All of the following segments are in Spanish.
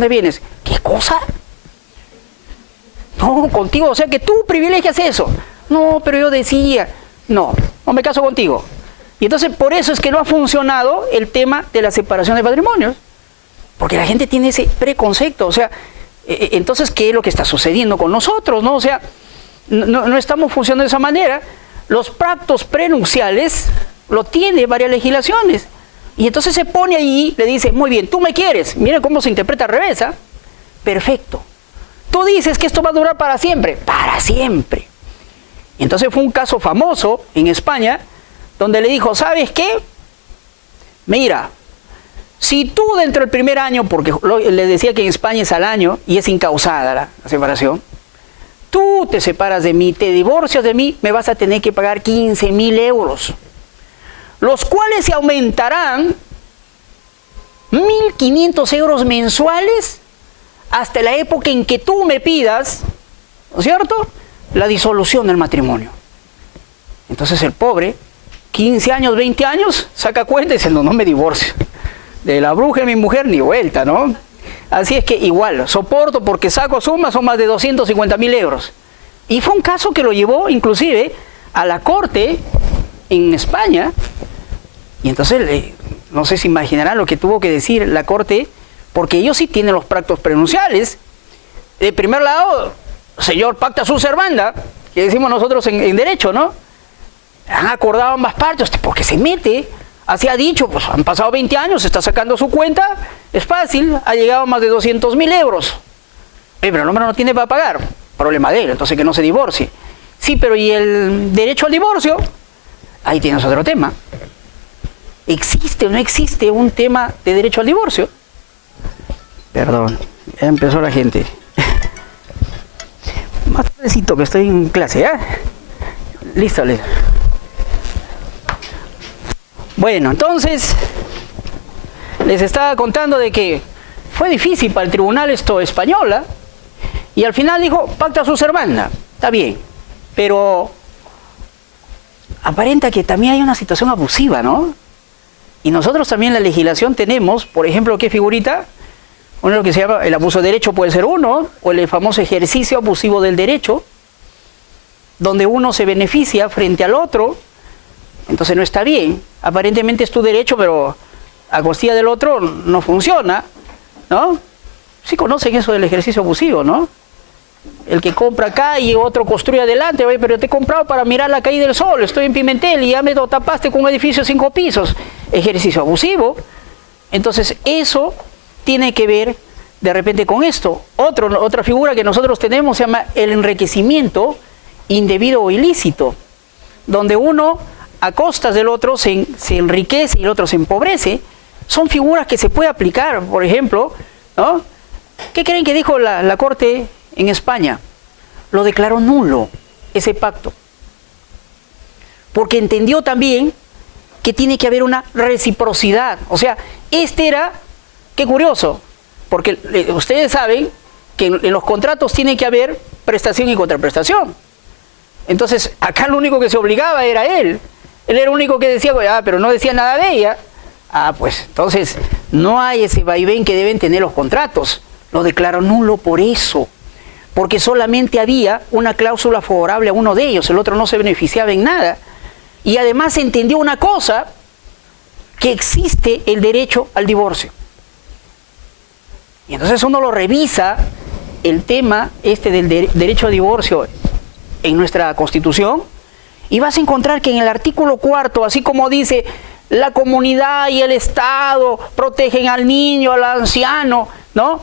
de bienes. ¿Qué cosa? No, contigo, o sea que tú privilegias eso. No, pero yo decía, no me caso contigo. Y entonces por eso es que no ha funcionado el tema de la separación de patrimonios. Porque la gente tiene ese preconcepto, o sea, entonces, ¿qué es lo que está sucediendo con nosotros, no? O sea, no estamos funcionando de esa manera. Los pactos prenupciales lo tiene varias legislaciones. Y entonces se pone ahí, le dice, muy bien, tú me quieres, mira cómo se interpreta al revés, ¿eh? Perfecto. Tú dices que esto va a durar para siempre, para siempre. Y entonces fue un caso famoso en España, donde le dijo, ¿sabes qué? Mira, si tú dentro del primer año, porque le decía que en España es al año y es incausada la separación, tú te separas de mí, te divorcias de mí, me vas a tener que pagar 15.000 euros, los cuales se aumentarán 1.500 euros mensuales hasta la época en que tú me pidas, ¿no es cierto?, la disolución del matrimonio. Entonces el pobre, 15 años, 20 años, saca cuenta y dice, no me divorcio. De la bruja de mi mujer ni vuelta, ¿no? Así es que igual, soporto porque saco sumas, son más de 250.000 euros. Y fue un caso que lo llevó inclusive a la corte en España. Y entonces, no sé si imaginarán lo que tuvo que decir la corte, porque ellos sí tienen los pactos prenupciales. De primer lado, señor pacta sunt servanda, que decimos nosotros en derecho, ¿no? Han acordado ambas partes, porque se mete, así ha dicho, pues han pasado 20 años, está sacando su cuenta, es fácil, ha llegado a más de 200.000 euros. Pero el hombre no tiene para pagar, problema de él, entonces que no se divorcie. Sí, pero ¿y el derecho al divorcio? Ahí tienes otro tema. ¿Existe o no existe un tema de derecho al divorcio? Perdón, ya empezó la gente. Más tardecito que estoy en clase, ¿eh? Listo, listo. Bueno, entonces, les estaba contando de que fue difícil para el tribunal esto española, y al final dijo, pacta sunt servanda, está bien, pero aparenta que también hay una situación abusiva, ¿no? Y nosotros también en la legislación tenemos, por ejemplo, ¿qué figurita? Uno lo que se llama el abuso de derecho puede ser uno, o el famoso ejercicio abusivo del derecho, donde uno se beneficia frente al otro, entonces no está bien. Aparentemente es tu derecho, pero a costilla del otro no funciona, ¿no? Sí conocen eso del ejercicio abusivo, ¿no? El que compra acá y otro construye adelante, oye, pero te he comprado para mirar la caída del sol, estoy en Pimentel y ya me lo tapaste con un edificio de 5 pisos. Ejercicio abusivo. Entonces eso tiene que ver de repente con esto. Otra figura que nosotros tenemos se llama el enriquecimiento indebido o ilícito, donde uno a costas del otro se enriquece y el otro se empobrece. Son figuras que se puede aplicar, por ejemplo, ¿no? ¿Qué creen que dijo la Corte en España? Lo declaró nulo, ese pacto. Porque entendió también que tiene que haber una reciprocidad. O sea, qué curioso, porque ustedes saben que en los contratos tiene que haber prestación y contraprestación. Entonces, acá lo único que se obligaba era él. Él era el único que decía, pero no decía nada de ella. Pues entonces no hay ese vaivén que deben tener los contratos. Lo declaró nulo por eso. Porque solamente había una cláusula favorable a uno de ellos, el otro no se beneficiaba en nada. Y además se entendió una cosa, que existe el derecho al divorcio. Y entonces uno lo revisa, el tema del derecho al divorcio en nuestra Constitución, y vas a encontrar que en el artículo 4, así como dice, la comunidad y el Estado protegen al niño, al anciano, ¿no?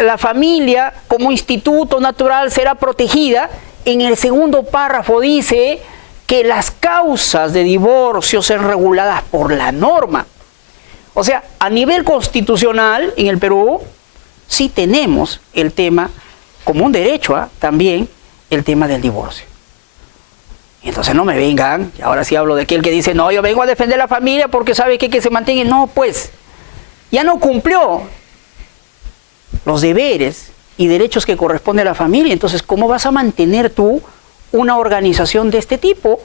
La familia como instituto natural será protegida. En el segundo párrafo dice que las causas de divorcio sean reguladas por la norma. O sea, a nivel constitucional en el Perú sí tenemos el tema como un derecho, también el tema del divorcio. Entonces no me vengan, y ahora sí hablo de aquel que dice, no, yo vengo a defender la familia porque sabe que se mantenga. No, pues, ya no cumplió los deberes y derechos que corresponde a la familia. Entonces, ¿cómo vas a mantener tú una organización de este tipo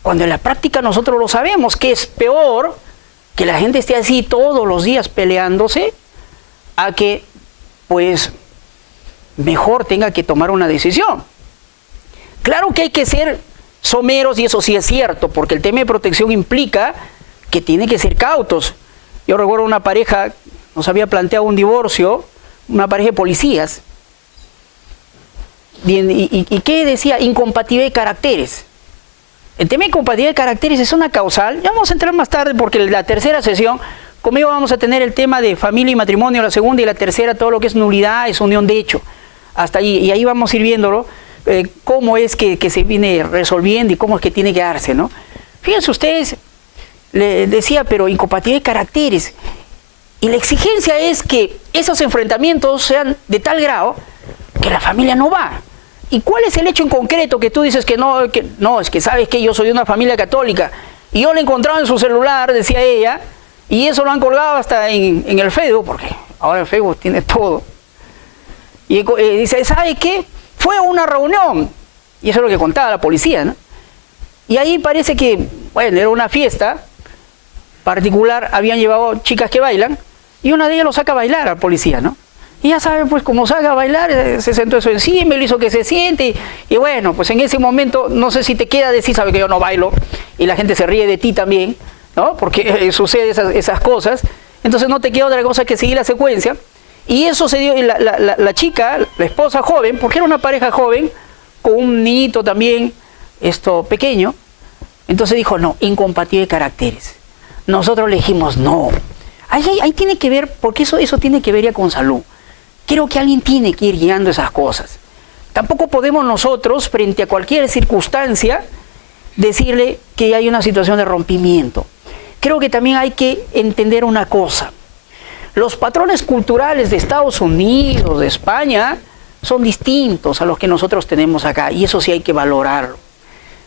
cuando en la práctica nosotros lo sabemos, que es peor que la gente esté así todos los días peleándose a que pues mejor tenga que tomar una decisión. Claro que hay que ser someros, y eso sí es cierto, porque el tema de protección implica que tiene que ser cautos. Yo recuerdo una pareja, nos había planteado un divorcio, una pareja de policías, y ¿qué decía? Incompatibilidad de caracteres. El tema de incompatibilidad de caracteres es una causal, ya vamos a entrar más tarde porque en la tercera sesión, conmigo vamos a tener el tema de familia y matrimonio, la segunda, y la tercera todo lo que es nulidad, es unión de hecho, hasta ahí, y ahí vamos a ir viéndolo, cómo es que se viene resolviendo y cómo es que tiene que darse, ¿no? Fíjense ustedes, le decía, pero incompatibilidad de caracteres, y la exigencia es que esos enfrentamientos sean de tal grado que la familia no va. ¿Y cuál es el hecho en concreto que tú dices que no, es que sabes que yo soy de una familia católica y yo lo he encontrado en su celular, decía ella, y eso lo han colgado hasta en el Facebook, porque ahora el Facebook tiene todo. Y dice, ¿sabe qué? Fue a una reunión, y eso es lo que contaba la policía, ¿no? Y ahí parece que, bueno, era una fiesta particular, habían llevado chicas que bailan, y una de ellas lo saca a bailar al policía, ¿no? Y ya sabe, pues como saca a bailar, se sentó eso encima, le hizo que se siente, y bueno, pues en ese momento, no sé si te queda decir, sabe que yo no bailo, y la gente se ríe de ti también, ¿no? Porque sucede esas cosas, entonces no te queda otra cosa que seguir la secuencia, y eso se dio, y la chica, la esposa joven, porque era una pareja joven, con un niñito también, pequeño, entonces dijo, no, incompatible de caracteres. Nosotros le dijimos, no, ahí tiene que ver, porque eso tiene que ver ya con salud. Creo que alguien tiene que ir guiando esas cosas. Tampoco podemos nosotros, frente a cualquier circunstancia, decirle que hay una situación de rompimiento. Creo que también hay que entender una cosa. Los patrones culturales de Estados Unidos, de España, son distintos a los que nosotros tenemos acá, y eso sí hay que valorarlo.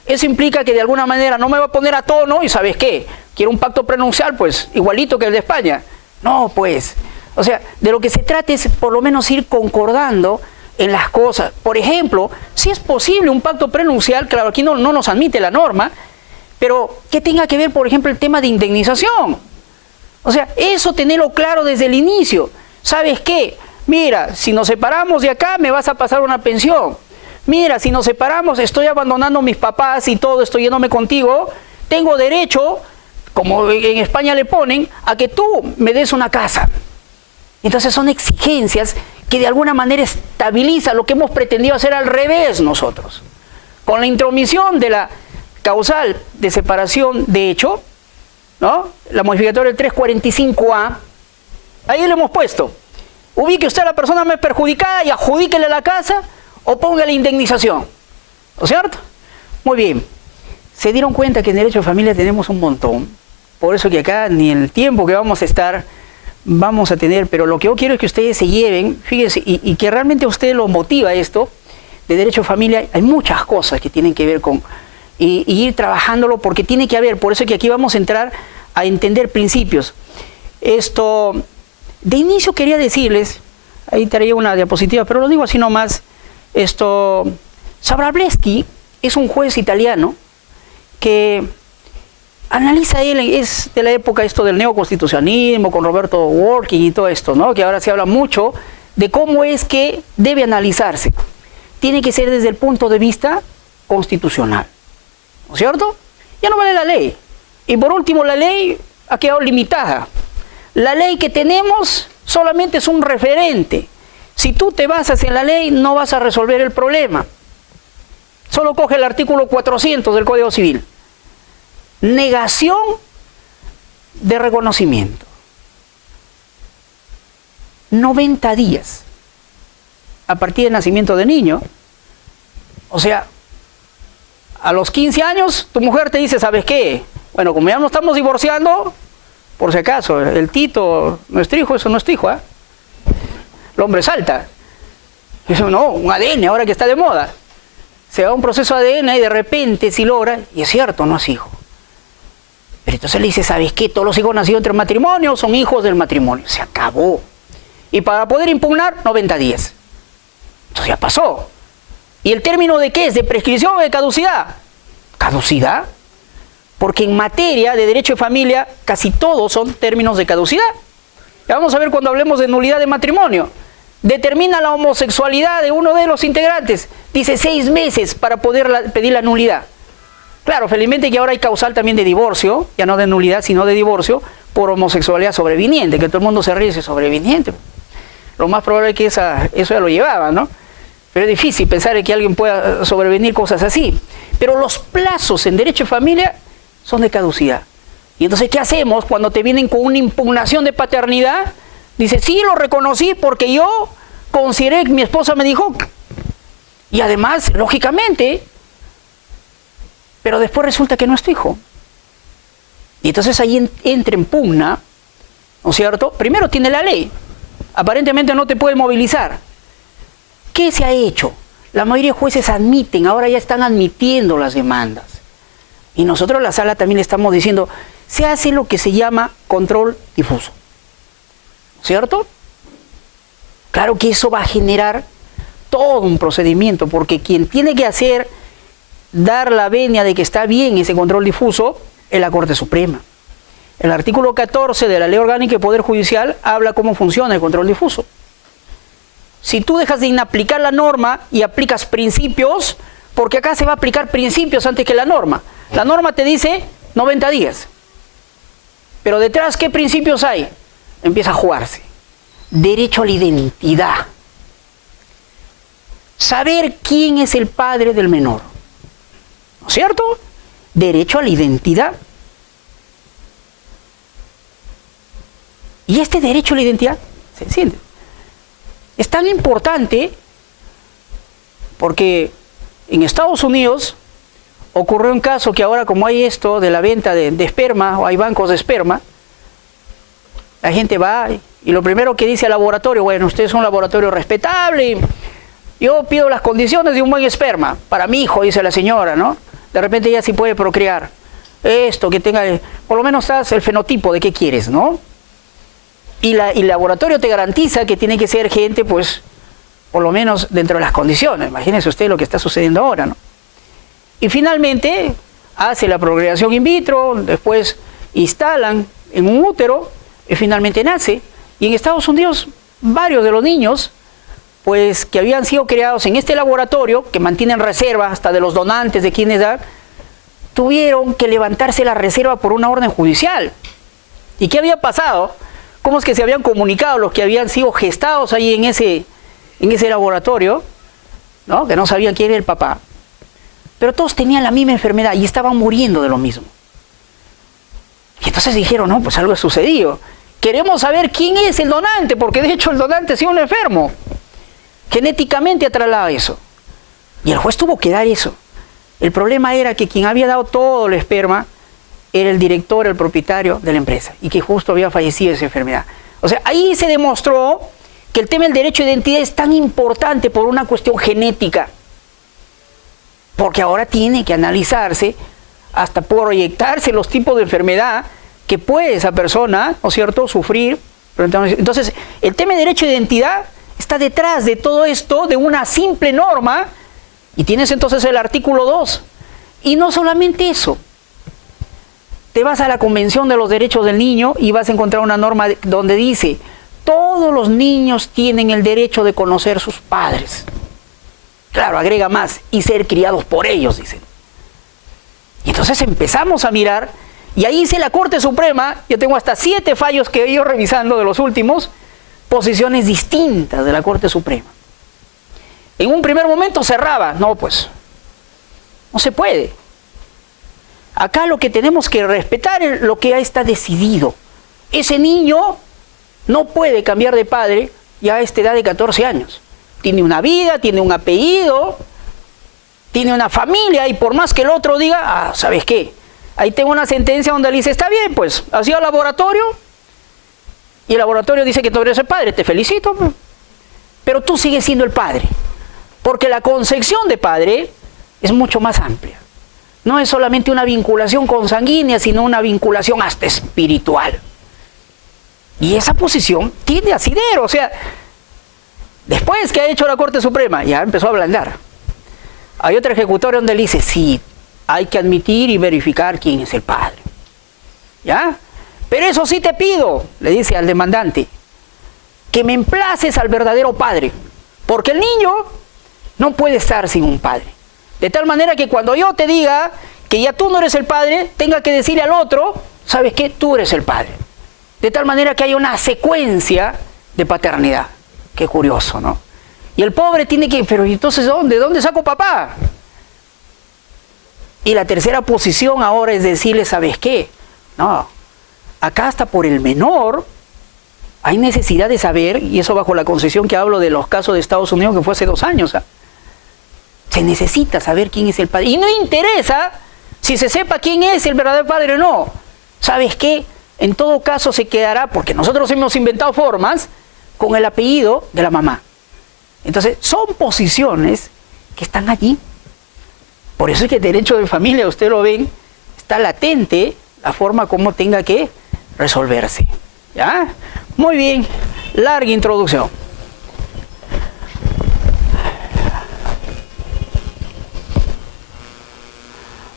Eso implica que de alguna manera no me va a poner a tono, y ¿sabes qué? Quiero un pacto prenupcial, pues, igualito que el de España. No, pues... O sea, de lo que se trata es por lo menos ir concordando en las cosas. Por ejemplo, si es posible un pacto prenupcial, claro, aquí no nos admite la norma, pero que tenga que ver, por ejemplo, el tema de indemnización. O sea, eso tenerlo claro desde el inicio. ¿Sabes qué? Mira, si nos separamos de acá, me vas a pasar una pensión. Mira, si nos separamos, estoy abandonando a mis papás y todo, estoy yéndome contigo, tengo derecho, como en España le ponen, a que tú me des una casa. Entonces son exigencias que de alguna manera estabilizan lo que hemos pretendido hacer al revés nosotros. Con la intromisión de la causal de separación de hecho, ¿no? La modificatoria del 345A, ahí le hemos puesto, ubique usted a la persona más perjudicada y adjudíquele la casa o póngale indemnización. ¿No es cierto? Muy bien. Se dieron cuenta que en derecho de familia tenemos un montón, por eso que acá ni el tiempo que vamos a estar vamos a tener, pero lo que yo quiero es que ustedes se lleven, fíjense, y que realmente a ustedes los motiva esto, de derecho de familia, hay muchas cosas que tienen que ver con, y ir trabajándolo porque tiene que haber, por eso que aquí vamos a entrar a entender principios. De inicio quería decirles, ahí traía una diapositiva, pero lo digo así nomás, Sopravleschi es un juez italiano que analiza él, es de la época del neoconstitucionalismo, con Roberto Working y todo esto, ¿no? Que ahora se habla mucho de cómo es que debe analizarse. Tiene que ser desde el punto de vista constitucional, ¿no es cierto? Ya no vale la ley. Y por último, la ley ha quedado limitada. La ley que tenemos solamente es un referente. Si tú te basas en la ley, no vas a resolver el problema. Solo coge el artículo 400 del Código Civil. Negación de reconocimiento. 90 días a partir del nacimiento del niño. O sea, a los 15 años tu mujer te dice, ¿sabes qué? Bueno, como ya no estamos divorciando, por si acaso, el Tito, nuestro hijo, eso no es tu hijo, ¿eh? El hombre salta. Eso no, un ADN, ahora que está de moda. Se va a un proceso de ADN y de repente si logra, y es cierto, no es hijo. Pero entonces le dice, ¿sabes qué? Todos los hijos nacidos entre matrimonios son hijos del matrimonio. Se acabó. Y para poder impugnar, 90 días. Entonces ya pasó. ¿Y el término de qué es? ¿De prescripción o de caducidad? ¿Caducidad? Porque en materia de derecho de familia casi todos son términos de caducidad. Ya vamos a ver cuando hablemos de nulidad de matrimonio. determina la homosexualidad de uno de los integrantes. Dice 6 meses para poder pedir la nulidad. Claro, felizmente que ahora hay causal también de divorcio, ya no de nulidad, sino de divorcio, por homosexualidad sobreviniente, que todo el mundo se ríe de sobreviniente. Lo más probable es que eso ya lo llevaba, ¿no? Pero es difícil pensar en que alguien pueda sobrevenir cosas así. Pero los plazos en derecho de familia son de caducidad. Y entonces, ¿qué hacemos cuando te vienen con una impugnación de paternidad? Dice, sí, lo reconocí porque yo consideré que mi esposa me dijo. Y además, lógicamente, pero después resulta que no es tu hijo. Y entonces ahí entra en pugna, ¿no es cierto? Primero tiene la ley. Aparentemente no te puede movilizar. ¿Qué se ha hecho? La mayoría de jueces admiten, ahora ya están admitiendo las demandas. Y nosotros en la sala también le estamos diciendo, se hace lo que se llama control difuso. ¿Cierto? Claro que eso va a generar todo un procedimiento, porque quien tiene que hacer, dar la venia de que está bien ese control difuso, es la Corte Suprema. El artículo 14 de la Ley Orgánica de Poder Judicial habla cómo funciona el control difuso. Si tú dejas de inaplicar la norma y aplicas principios, porque acá se va a aplicar principios antes que la norma. La norma te dice 90 días. Pero detrás, ¿qué principios hay? Empieza a jugarse. Derecho a la identidad. Saber quién es el padre del menor. ¿No es cierto? Derecho a la identidad. Y este derecho a la identidad, se siente. Es tan importante porque en Estados Unidos ocurrió un caso que ahora, como hay esto de la venta de esperma, o hay bancos de esperma, la gente va y lo primero que dice al laboratorio, bueno, usted es un laboratorio respetable, yo pido las condiciones de un buen esperma para mi hijo, dice la señora, ¿no? De repente ella sí puede procrear. Esto, que tenga, por lo menos estás el fenotipo de qué quieres, ¿no? Y el laboratorio te garantiza que tiene que ser gente, pues, por lo menos dentro de las condiciones. Imagínese usted lo que está sucediendo ahora, ¿no? Y finalmente hace la procreación in vitro, después instalan en un útero y finalmente nace. Y en Estados Unidos varios de los niños, pues, que habían sido creados en este laboratorio, que mantienen reserva hasta de los donantes, de quienes dan, tuvieron que levantarse la reserva por una orden judicial. ¿Y qué había pasado? ¿Cómo es que se habían comunicado los que habían sido gestados ahí en ese laboratorio, ¿no? Que no sabían quién era el papá? Pero todos tenían la misma enfermedad y estaban muriendo de lo mismo. Y entonces dijeron, no, pues algo ha sucedido. Queremos saber quién es el donante, porque de hecho el donante ha sido un enfermo. Genéticamente ha trasladado eso. Y el juez tuvo que dar eso. El problema era que quien había dado todo el esperma era el director, el propietario de la empresa, y que justo había fallecido de esa enfermedad. O sea, ahí se demostró que el tema del derecho de identidad es tan importante por una cuestión genética. Porque ahora tiene que analizarse, hasta proyectarse los tipos de enfermedad que puede esa persona, ¿no es cierto?, sufrir. Entonces, el tema de derecho de identidad está detrás de todo esto, de una simple norma, y tienes entonces el artículo 2. Y no solamente eso. Te vas a la Convención de los Derechos del Niño y vas a encontrar una norma donde dice, todos los niños tienen el derecho de conocer sus padres. Claro, agrega más, y ser criados por ellos, dicen. Y entonces empezamos a mirar, y ahí dice la Corte Suprema, yo tengo hasta 7 fallos que he ido revisando de los últimos, posiciones distintas de la Corte Suprema. En un primer momento cerraba, no pues, no se puede. Acá lo que tenemos que respetar es lo que ya está decidido. Ese niño no puede cambiar de padre ya a esta edad de 14 años. Tiene una vida, tiene un apellido, tiene una familia, y por más que el otro diga, ah, ¿sabes qué? Ahí tengo una sentencia donde le dice, está bien, pues, has ido al laboratorio, y el laboratorio dice que tú eres el padre, te felicito, pero tú sigues siendo el padre, porque la concepción de padre es mucho más amplia. No es solamente una vinculación consanguínea, sino una vinculación hasta espiritual. Y esa posición tiene asidero, o sea, después que ha hecho la Corte Suprema, ya empezó a ablandar. Hay otra ejecutoria donde le dice, sí, hay que admitir y verificar quién es el padre. ¿Ya? Pero eso sí te pido, le dice al demandante, que me emplaces al verdadero padre, porque el niño no puede estar sin un padre. De tal manera que cuando yo te diga que ya tú no eres el padre, tenga que decirle al otro, ¿sabes qué? Tú eres el padre. De tal manera que haya una secuencia de paternidad. Qué curioso, ¿no? Y el pobre tiene que, pero entonces ¿dónde? ¿Dónde saco papá? Y la tercera posición ahora es decirle, ¿sabes qué? No, acá hasta por el menor hay necesidad de saber, y eso bajo la concesión que hablo de los casos de Estados Unidos que fue hace 2 años, ¿eh? Se necesita saber quién es el padre. Y no interesa si se sepa quién es el verdadero padre o no. ¿Sabes qué? En todo caso se quedará, porque nosotros hemos inventado formas, con el apellido de la mamá. Entonces, son posiciones que están allí. Por eso es que el derecho de familia, usted lo ven, está latente la forma como tenga que resolverse. ¿Ya? Muy bien, larga introducción.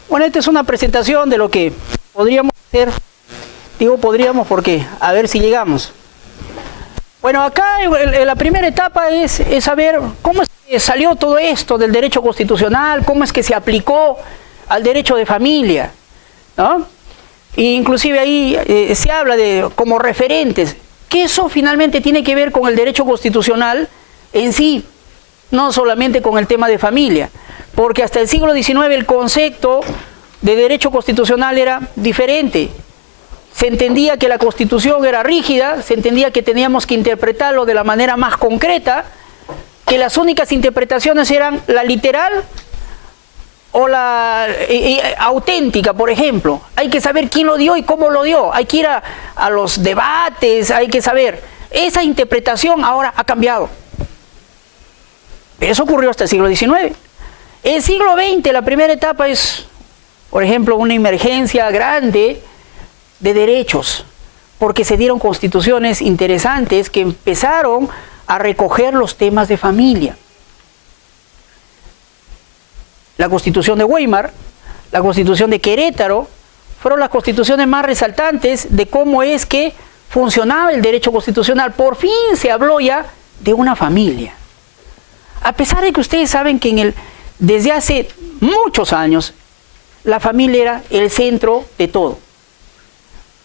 Bueno, esta es una presentación de lo que podríamos hacer. Digo podríamos porque a ver si llegamos. Bueno, acá en la primera etapa es saber cómo es que salió todo esto del derecho constitucional, cómo es que se aplicó al derecho de familia, ¿no? E inclusive ahí se habla de como referentes, que eso finalmente tiene que ver con el derecho constitucional en sí, no solamente con el tema de familia, porque hasta el siglo XIX el concepto de derecho constitucional era diferente. Se entendía que la Constitución era rígida, se entendía que teníamos que interpretarlo de la manera más concreta, que las únicas interpretaciones eran la literal o la auténtica, por ejemplo. Hay que saber quién lo dio y cómo lo dio, hay que ir a los debates, hay que saber. Esa interpretación ahora ha cambiado. Pero eso ocurrió hasta el siglo XIX. El siglo XX, la primera etapa es, por ejemplo, una emergencia grande de derechos, porque se dieron constituciones interesantes que empezaron a recoger los temas de familia. La Constitución de Weimar, la Constitución de Querétaro, fueron las constituciones más resaltantes de cómo es que funcionaba el derecho constitucional. Por fin se habló ya de una familia. A pesar de que ustedes saben que desde hace muchos años la familia era el centro de todo,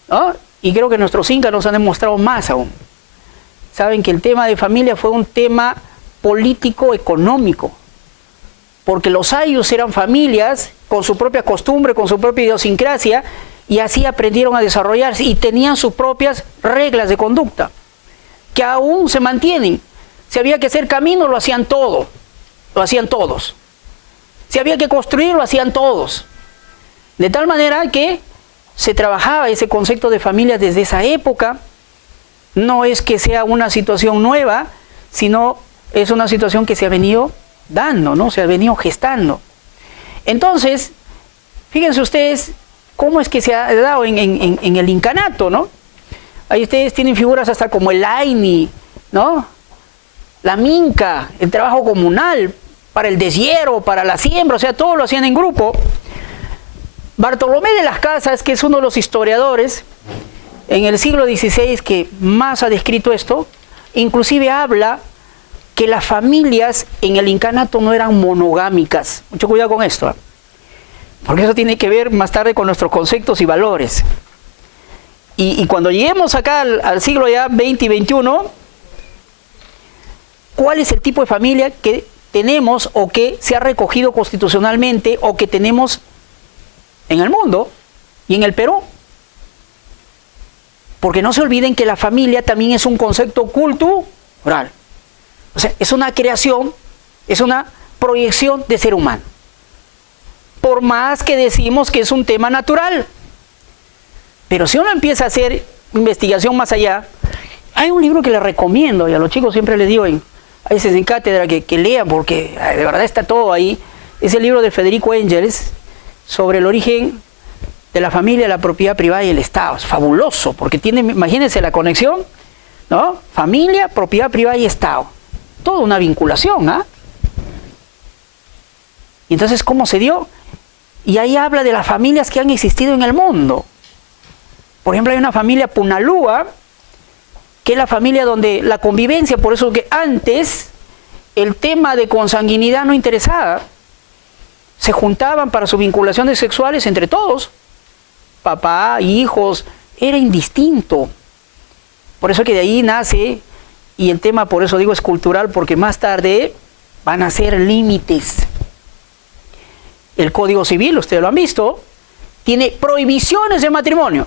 ¿no? Y creo que nuestros incas nos han demostrado más aún. Saben que el tema de familia fue un tema político-económico, porque los ayllus eran familias con su propia costumbre, con su propia idiosincrasia, y así aprendieron a desarrollarse y tenían sus propias reglas de conducta, que aún se mantienen. Si había que hacer camino, lo hacían todo, lo hacían todos. Si había que construir, lo hacían todos. De tal manera que se trabajaba ese concepto de familia desde esa época. No es que sea una situación nueva, sino es una situación que se ha venido dando, ¿no? Se ha venido gestando. Entonces, fíjense ustedes cómo es que se ha dado en el incanato, ¿no? Ahí ustedes tienen figuras hasta como el Aini, ¿no? La minca, el trabajo comunal para el deshierro, para la siembra, o sea, todo lo hacían en grupo. Bartolomé de las Casas, que es uno de los historiadores en el siglo XVI que más ha descrito esto, inclusive habla que las familias en el incanato no eran monogámicas. Mucho cuidado con esto, ¿eh? Porque eso tiene que ver más tarde con nuestros conceptos y valores. Y cuando lleguemos acá al siglo ya XX y XXI, ¿cuál es el tipo de familia que tenemos o que se ha recogido constitucionalmente o que tenemos en el mundo y en el Perú? Porque no se olviden que la familia también es un concepto cultural. O sea, es una creación, es una proyección de ser humano. Por más que decimos que es un tema natural. Pero si uno empieza a hacer investigación más allá, hay un libro que les recomiendo, y a los chicos siempre les digo, a veces en cátedra, que lean, porque de verdad está todo ahí. Es el libro de Federico Engels sobre el origen de la familia, la propiedad privada y el Estado. Es fabuloso, porque tiene, imagínense la conexión, ¿no? Familia, propiedad privada y Estado. Toda una vinculación, ¿ah? Y entonces, ¿cómo se dio? Y ahí habla de las familias que han existido en el mundo. Por ejemplo, hay una familia Punalúa que es la familia donde la convivencia, por eso que antes el tema de consanguinidad no interesaba. Se juntaban para sus vinculaciones sexuales entre todos, papá, hijos, era indistinto. Por eso que de ahí nace, y el tema por eso digo es cultural, porque más tarde van a ser límites. El Código Civil, ustedes lo han visto, tiene prohibiciones de matrimonio.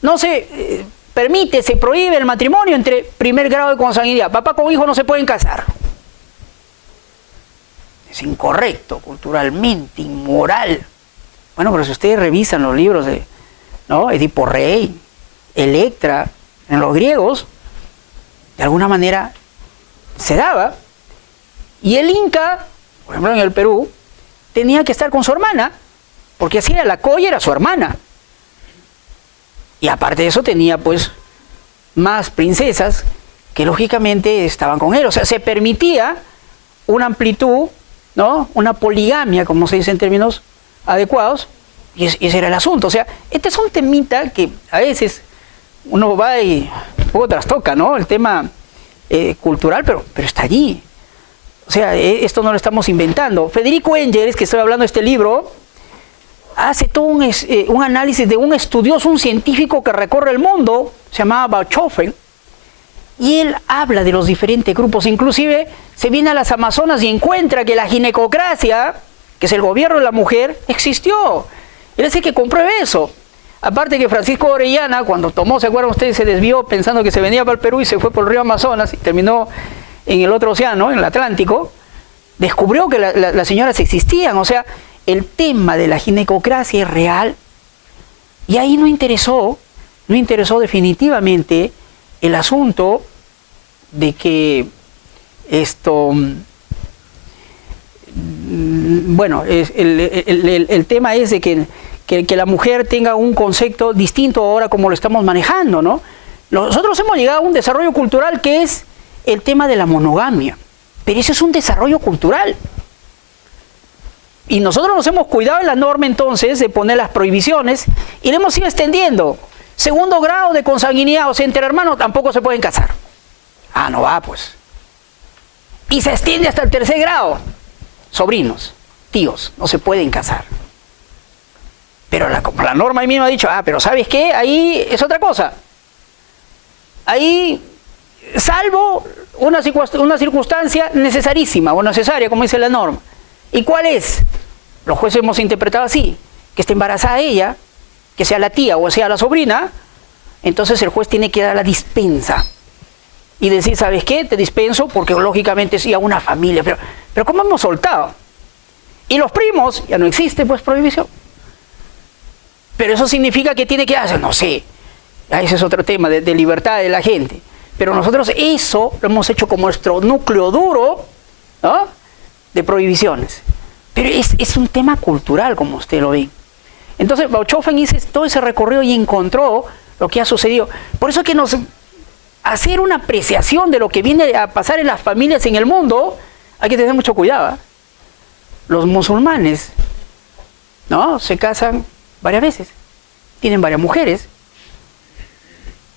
No se permite, se prohíbe el matrimonio entre primer grado de consanguinidad. Papá con hijo no se pueden casar. Es incorrecto, culturalmente, inmoral. Bueno, pero si ustedes revisan los libros de Edipo Rey, Electra, en los griegos, de alguna manera se daba. Y el Inca, por ejemplo en el Perú, tenía que estar con su hermana, porque así era, la Coya era su hermana. Y aparte de eso tenía pues más princesas que lógicamente estaban con él. O sea, se permitía una amplitud, ¿no? Una poligamia, como se dice en términos adecuados, y ese era el asunto. O sea, este es un temita que a veces uno va y un poco trastoca, ¿no? El tema cultural, pero está allí. O sea, esto no lo estamos inventando. Federico Engels, que estoy hablando de este libro, hace todo un análisis de un estudioso, un científico que recorre el mundo, se llamaba Bauchofen, y él habla de los diferentes grupos. Inclusive se viene a las Amazonas y encuentra que la ginecocracia, que es el gobierno de la mujer, existió. Él dice que compruebe eso. Aparte que Francisco Orellana, cuando tomó, ¿se acuerdan ustedes? Se desvió pensando que se venía para el Perú y se fue por el río Amazonas y terminó en el otro océano, en el Atlántico, descubrió que las señoras existían. O sea, el tema de la ginecocracia es real. Y ahí no interesó definitivamente el asunto de que esto, bueno, el tema es de que la mujer tenga un concepto distinto ahora como lo estamos manejando, ¿no? Nosotros hemos llegado a un desarrollo cultural que es el tema de la monogamia, pero ese es un desarrollo cultural. Y nosotros nos hemos cuidado en la norma entonces de poner las prohibiciones y le hemos ido extendiendo. Segundo grado de consanguinidad, o sea, entre hermanos tampoco se pueden casar. Ah, no va pues. Y se extiende hasta el tercer grado. Sobrinos, tíos, no se pueden casar. Pero como la norma ahí misma ha dicho, pero ¿sabes qué? Ahí es otra cosa. Ahí, salvo una circunstancia necesarísima o necesaria, como dice la norma. ¿Y cuál es? Los jueces hemos interpretado así, que esté embarazada ella, que sea la tía o sea la sobrina, entonces el juez tiene que dar la dispensa y decir, ¿sabes qué? Te dispenso porque lógicamente es ya una familia, pero ¿cómo hemos soltado? Y los primos, ya no existe pues prohibición. Pero eso significa que tiene que hacer, no sé, ese es otro tema de libertad de la gente, pero nosotros eso lo hemos hecho como nuestro núcleo duro, ¿no?, de prohibiciones. Pero es un tema cultural, como usted lo ve. Entonces Bauchofen hizo todo ese recorrido y encontró lo que ha sucedido. Por eso que hacer una apreciación de lo que viene a pasar en las familias en el mundo, hay que tener mucho cuidado, ¿eh? Los musulmanes, ¿no?, se casan varias veces, tienen varias mujeres.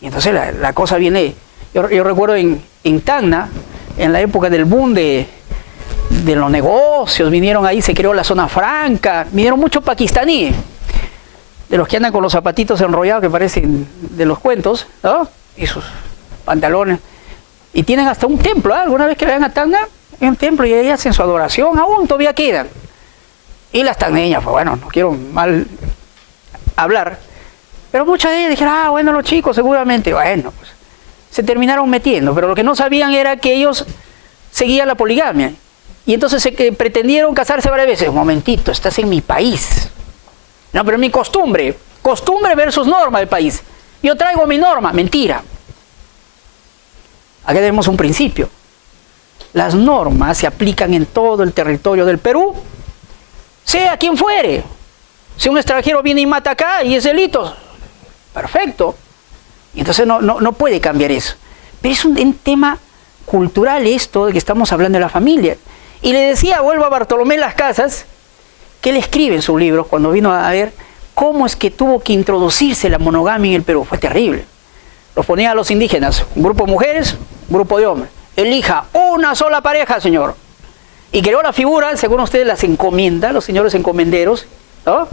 Y entonces la cosa viene, yo recuerdo en Tacna, en la época del boom de los negocios, vinieron ahí, se creó la zona franca, vinieron muchos pakistaníes, de los que andan con los zapatitos enrollados que parecen de los cuentos, ¿no?, y sus pantalones, y tienen hasta un templo, ¿eh? Alguna vez que vayan a Tacna, hay un templo y ahí hacen su adoración, aún todavía quedan. Y las tacneñas, pues bueno, no quiero mal hablar, pero muchas de ellas dijeron, bueno, los chicos seguramente, bueno, pues se terminaron metiendo, pero lo que no sabían era que ellos seguían la poligamia. Y entonces pretendieron casarse varias veces. Un momentito, estás en mi país. No, pero mi costumbre versus norma del país. Yo traigo mi norma, mentira. Aquí tenemos un principio. Las normas se aplican en todo el territorio del Perú, sea quien fuere. Si un extranjero viene y mata acá y es delito, perfecto. Y entonces no puede cambiar eso. Pero es un tema cultural esto de que estamos hablando de la familia. Y le decía, vuelvo a Bartolomé Las Casas, que él escribe en sus libros, cuando vino a ver cómo es que tuvo que introducirse la monogamia en el Perú. Fue terrible. los ponía a los indígenas, un grupo de mujeres, un grupo de hombres. Elija una sola pareja, señor. Y creó la figura, según ustedes, las encomienda, los señores encomenderos, ¿no?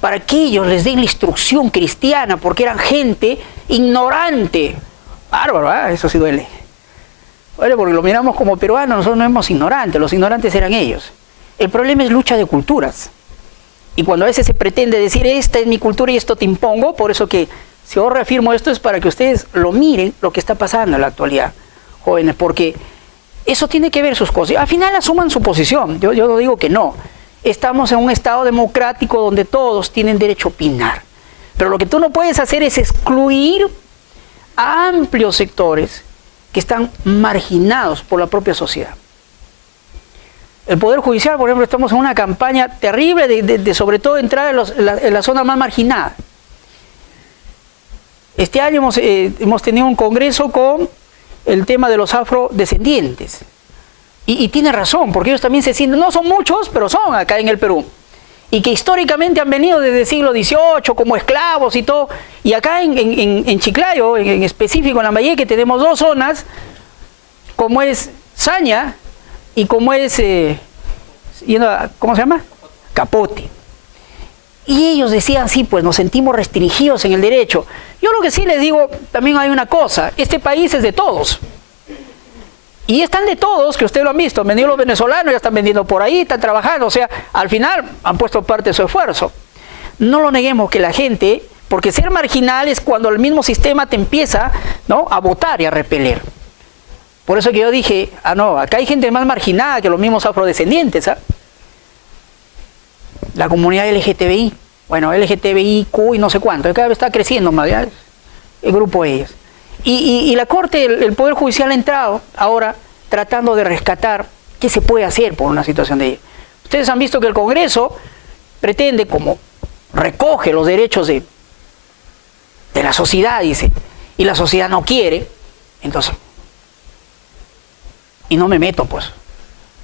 Para que ellos les den la instrucción cristiana, porque eran gente ignorante. Bárbaro, ¿eh? Eso sí duele. Bueno, porque lo miramos como peruanos, nosotros no somos ignorantes, los ignorantes eran ellos. El problema es lucha de culturas. Y cuando a veces se pretende decir, esta es mi cultura y esto te impongo, por eso que si yo reafirmo esto es para que ustedes lo miren, lo que está pasando en la actualidad, jóvenes, porque eso tiene que ver sus cosas. Al final asuman su posición, yo no digo que no. Estamos en un estado democrático donde todos tienen derecho a opinar. Pero lo que tú no puedes hacer es excluir a amplios sectores que están marginados por la propia sociedad. El Poder Judicial, por ejemplo, estamos en una campaña terrible de sobre todo entrar en la zona más marginada. Este año hemos tenido un congreso con el tema de los afrodescendientes. Y tiene razón, porque ellos también se sienten, no son muchos, pero son acá en el Perú. Y que históricamente han venido desde el siglo XVIII como esclavos y todo. Y acá en Chiclayo, en específico en Lambayeque, tenemos dos zonas, como es Saña y como es, ¿cómo se llama? Capote. Y ellos decían, sí, pues nos sentimos restringidos en el derecho. Yo lo que sí les digo, también hay una cosa, este país es de todos. Y están de todos, que ustedes lo han visto, han venido los venezolanos, ya están vendiendo por ahí, están trabajando, o sea, al final han puesto parte de su esfuerzo. No lo neguemos que la gente, porque ser marginal es cuando el mismo sistema te empieza, ¿no?, a votar y a repeler. Por eso que yo dije, no, acá hay gente más marginada que los mismos afrodescendientes, ¿ah? La comunidad LGTBI, bueno, LGTBIQ y no sé cuánto, cada vez está creciendo más, ¿ya? El grupo de ellos. Y la Corte, el Poder Judicial ha entrado ahora tratando de rescatar qué se puede hacer por una situación de ello. Ustedes han visto que el Congreso pretende, como recoge los derechos de la sociedad, dice, y la sociedad no quiere, entonces, y no me meto, pues,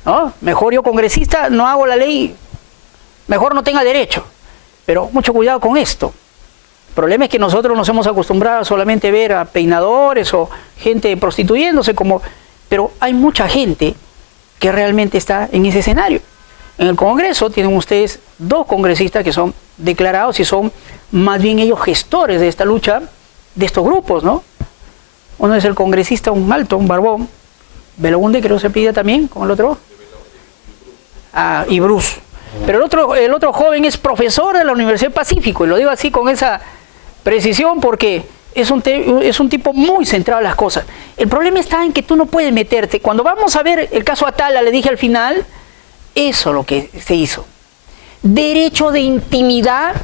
¿no? Mejor yo congresista no hago la ley, mejor no tenga derecho, pero mucho cuidado con esto. El problema es que nosotros nos hemos acostumbrado a solamente ver a peinadores o gente prostituyéndose, pero hay mucha gente que realmente está en ese escenario. En el Congreso tienen ustedes dos congresistas que son declarados y son más bien ellos gestores de esta lucha, de estos grupos, ¿no? Uno es el congresista, un alto, un barbón, Belaunde, creo que se pide también, con el otro. Y Bruce. Pero el otro joven es profesor de la Universidad del Pacífico, y lo digo así con esa precisión porque es un tipo muy centrado en las cosas. El problema está en que tú no puedes meterte. Cuando vamos a ver el caso Atala, le dije al final, eso es lo que se hizo. Derecho de intimidad,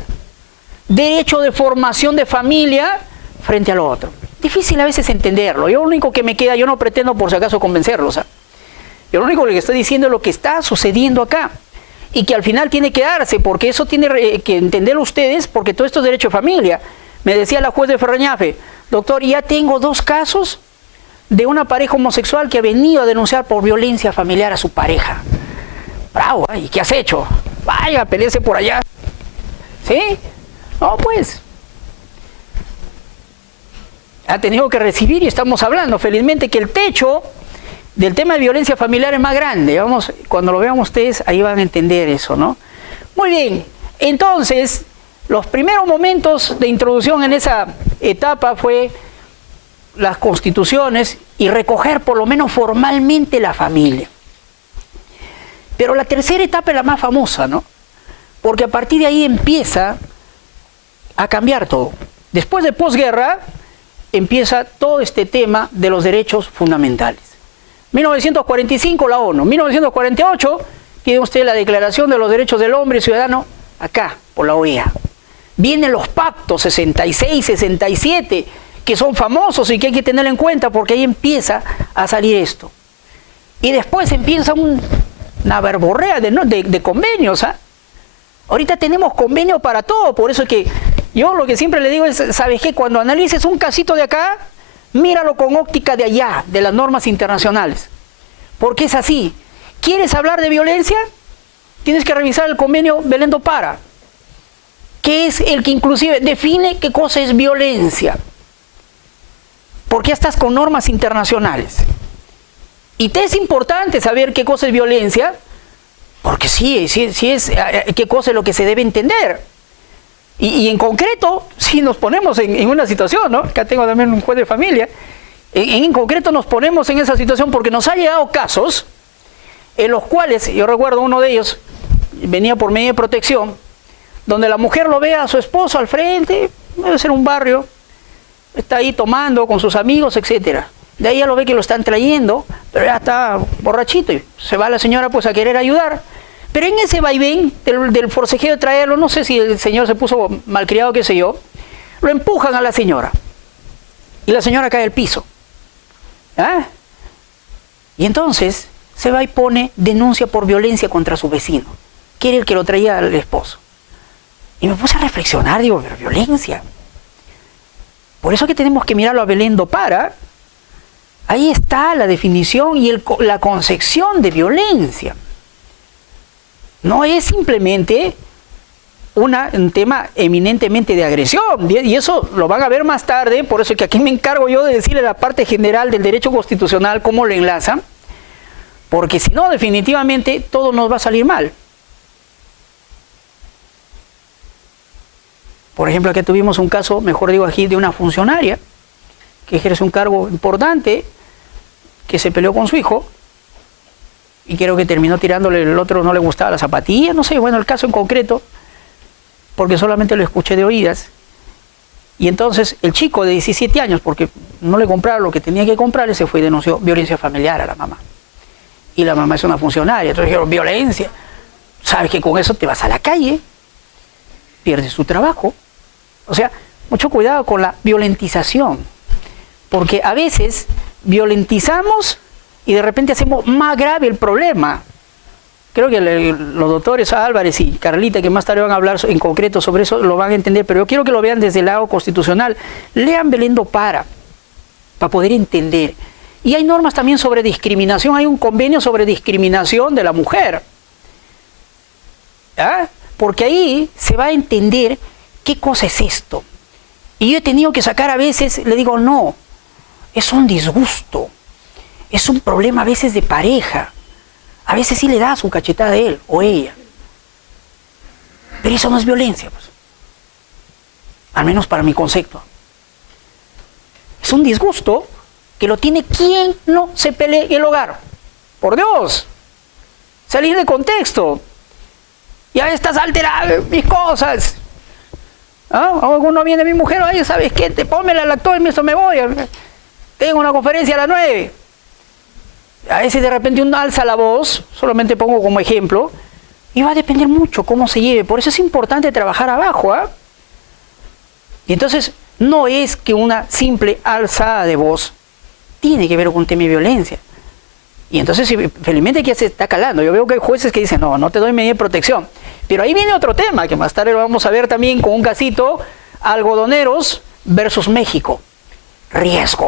derecho de formación de familia frente a lo otro. Difícil a veces entenderlo. Yo lo único que me queda, yo no pretendo por si acaso convencerlos, ¿eh? Yo lo único que estoy diciendo es lo que está sucediendo acá. Y que al final tiene que darse, porque eso tiene que entenderlo ustedes, porque todo esto es derecho de familia. Me decía la juez de Ferrañafe, doctor, ya tengo 2 casos de una pareja homosexual que ha venido a denunciar por violencia familiar a su pareja. Bravo, ¿eh? ¿Y qué has hecho? Vaya, peleese por allá. ¿Sí? No, pues. Ha tenido que recibir y estamos hablando, felizmente, que el techo del tema de violencia familiar es más grande. Vamos, cuando lo vean ustedes, ahí van a entender eso, ¿no? Muy bien, entonces, los primeros momentos de introducción en esa etapa fue las constituciones y recoger por lo menos formalmente la familia. Pero la tercera etapa es la más famosa, ¿no? Porque a partir de ahí empieza a cambiar todo. Después de posguerra, empieza todo este tema de los derechos fundamentales. 1945 la ONU, 1948 tiene usted la Declaración de los Derechos del Hombre y Ciudadano acá, por la OEA. Vienen los pactos 66, 67, que son famosos y que hay que tener en cuenta porque ahí empieza a salir esto. Y después empieza una verborrea de convenios, ¿ah? Ahorita tenemos convenios para todo, por eso es que yo lo que siempre le digo es, ¿sabes qué? Cuando analices un casito de acá, míralo con óptica de allá, de las normas internacionales. Porque es así. ¿Quieres hablar de violencia? Tienes que revisar el convenio Belém do Pará, que es el que inclusive define qué cosa es violencia. porque ya estás con normas internacionales. Y te es importante saber qué cosa es violencia, porque sí es qué cosa es lo que se debe entender. Y en concreto, si nos ponemos en una situación, ¿no? Acá tengo también un juez de familia, en concreto nos ponemos en esa situación porque nos ha llegado casos en los cuales, yo recuerdo uno de ellos, venía por medida de protección, donde la mujer lo ve a su esposo al frente, debe ser un barrio, está ahí tomando con sus amigos, etcétera. De ahí ya lo ve que lo están trayendo, pero ya está borrachito y se va la señora pues a querer ayudar. Pero en ese vaivén del forcejeo de traerlo, no sé si el señor se puso malcriado, qué sé yo, lo empujan a la señora. Y la señora cae al piso. ¿Ah? Y entonces se va y pone denuncia por violencia contra su vecino, que era el que lo traía al esposo. Y me puse a reflexionar, digo, pero violencia. Por eso que tenemos que mirarlo a Belén do Pará. Ahí está la definición y la concepción de violencia. No es simplemente un tema eminentemente de agresión, y eso lo van a ver más tarde, por eso que aquí me encargo yo de decirle la parte general del derecho constitucional, cómo lo enlaza, porque si no, definitivamente todo nos va a salir mal. Por ejemplo, aquí tuvimos un caso, mejor digo aquí, de una funcionaria que ejerce un cargo importante, que se peleó con su hijo, y creo que terminó tirándole, el otro no le gustaba la zapatilla, no sé, bueno, el caso en concreto, porque solamente lo escuché de oídas. Y entonces el chico de 17 años, porque no le compraba lo que tenía que comprarle, se fue y denunció violencia familiar a la mamá. Y la mamá es una funcionaria, entonces dijeron, violencia, sabes que con eso te vas a la calle, pierdes tu trabajo. O sea, mucho cuidado con la violentización, porque a veces violentizamos y de repente hacemos más grave el problema. Creo que los doctores Álvarez y Carlita, que más tarde van a hablar en concreto sobre eso, lo van a entender, pero yo quiero que lo vean desde el lado constitucional. Lean Belén do Pará para poder entender. Y hay normas también sobre discriminación, hay un convenio sobre discriminación de la mujer. ¿Ah? Porque ahí se va a entender qué cosa es esto. Y yo he tenido que sacar a veces, le digo, no, es un disgusto, es un problema a veces de pareja. A veces sí le da su cachetada a él o ella. Pero eso no es violencia, pues. Al menos para mi concepto. Es un disgusto que lo tiene quien no se pelee en el hogar. Por Dios. Salir de contexto. Ya estás alterando mis cosas. ¿Ah? Uno viene mi mujer, oye, ¿sabes qué? Ponme la lactosa y me voy. Tengo una conferencia a las 9. A veces de repente uno alza la voz, solamente pongo como ejemplo, y va a depender mucho cómo se lleve. Por eso es importante trabajar abajo. ¿Ah? Y entonces no es que una simple alzada de voz tiene que ver con un tema de violencia. Y entonces felizmente que se está calando. Yo veo que hay jueces que dicen, no, no te doy medida de protección. Pero ahí viene otro tema, que más tarde lo vamos a ver también con un casito, algodoneros versus México. Riesgo.